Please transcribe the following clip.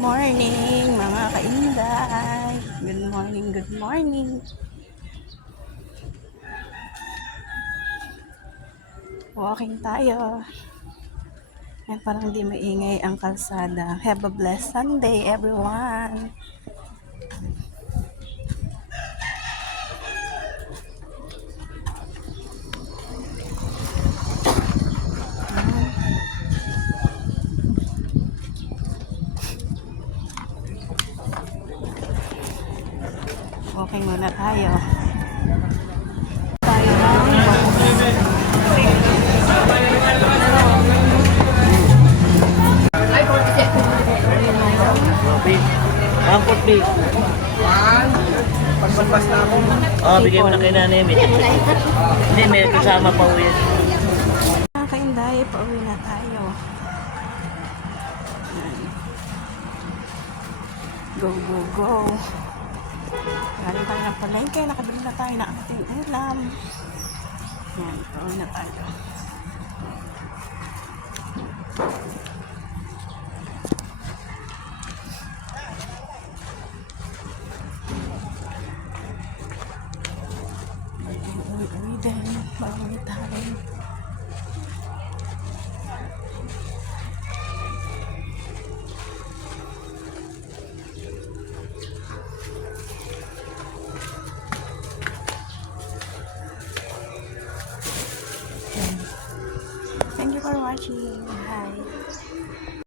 morning mga kainday. Good morning, good morning. Walking tayo. Yan, parang di maingay ang kalsada. Have a blessed Sunday, everyone. Walking muna tayo. Tayo Ay, 47. Ang puti. Pagpagpas na ako. Bigay mo na kay nanay. Hindi, may kasama pa uwi. mga kainday, pauwi na tayo. Yan. Go, go, go. Galing tayo ng palengke, nakabili na tayo ng ating ulam. Yan, pauwi na tayo. Uwi din, pauwi tayo. Thank you for watching.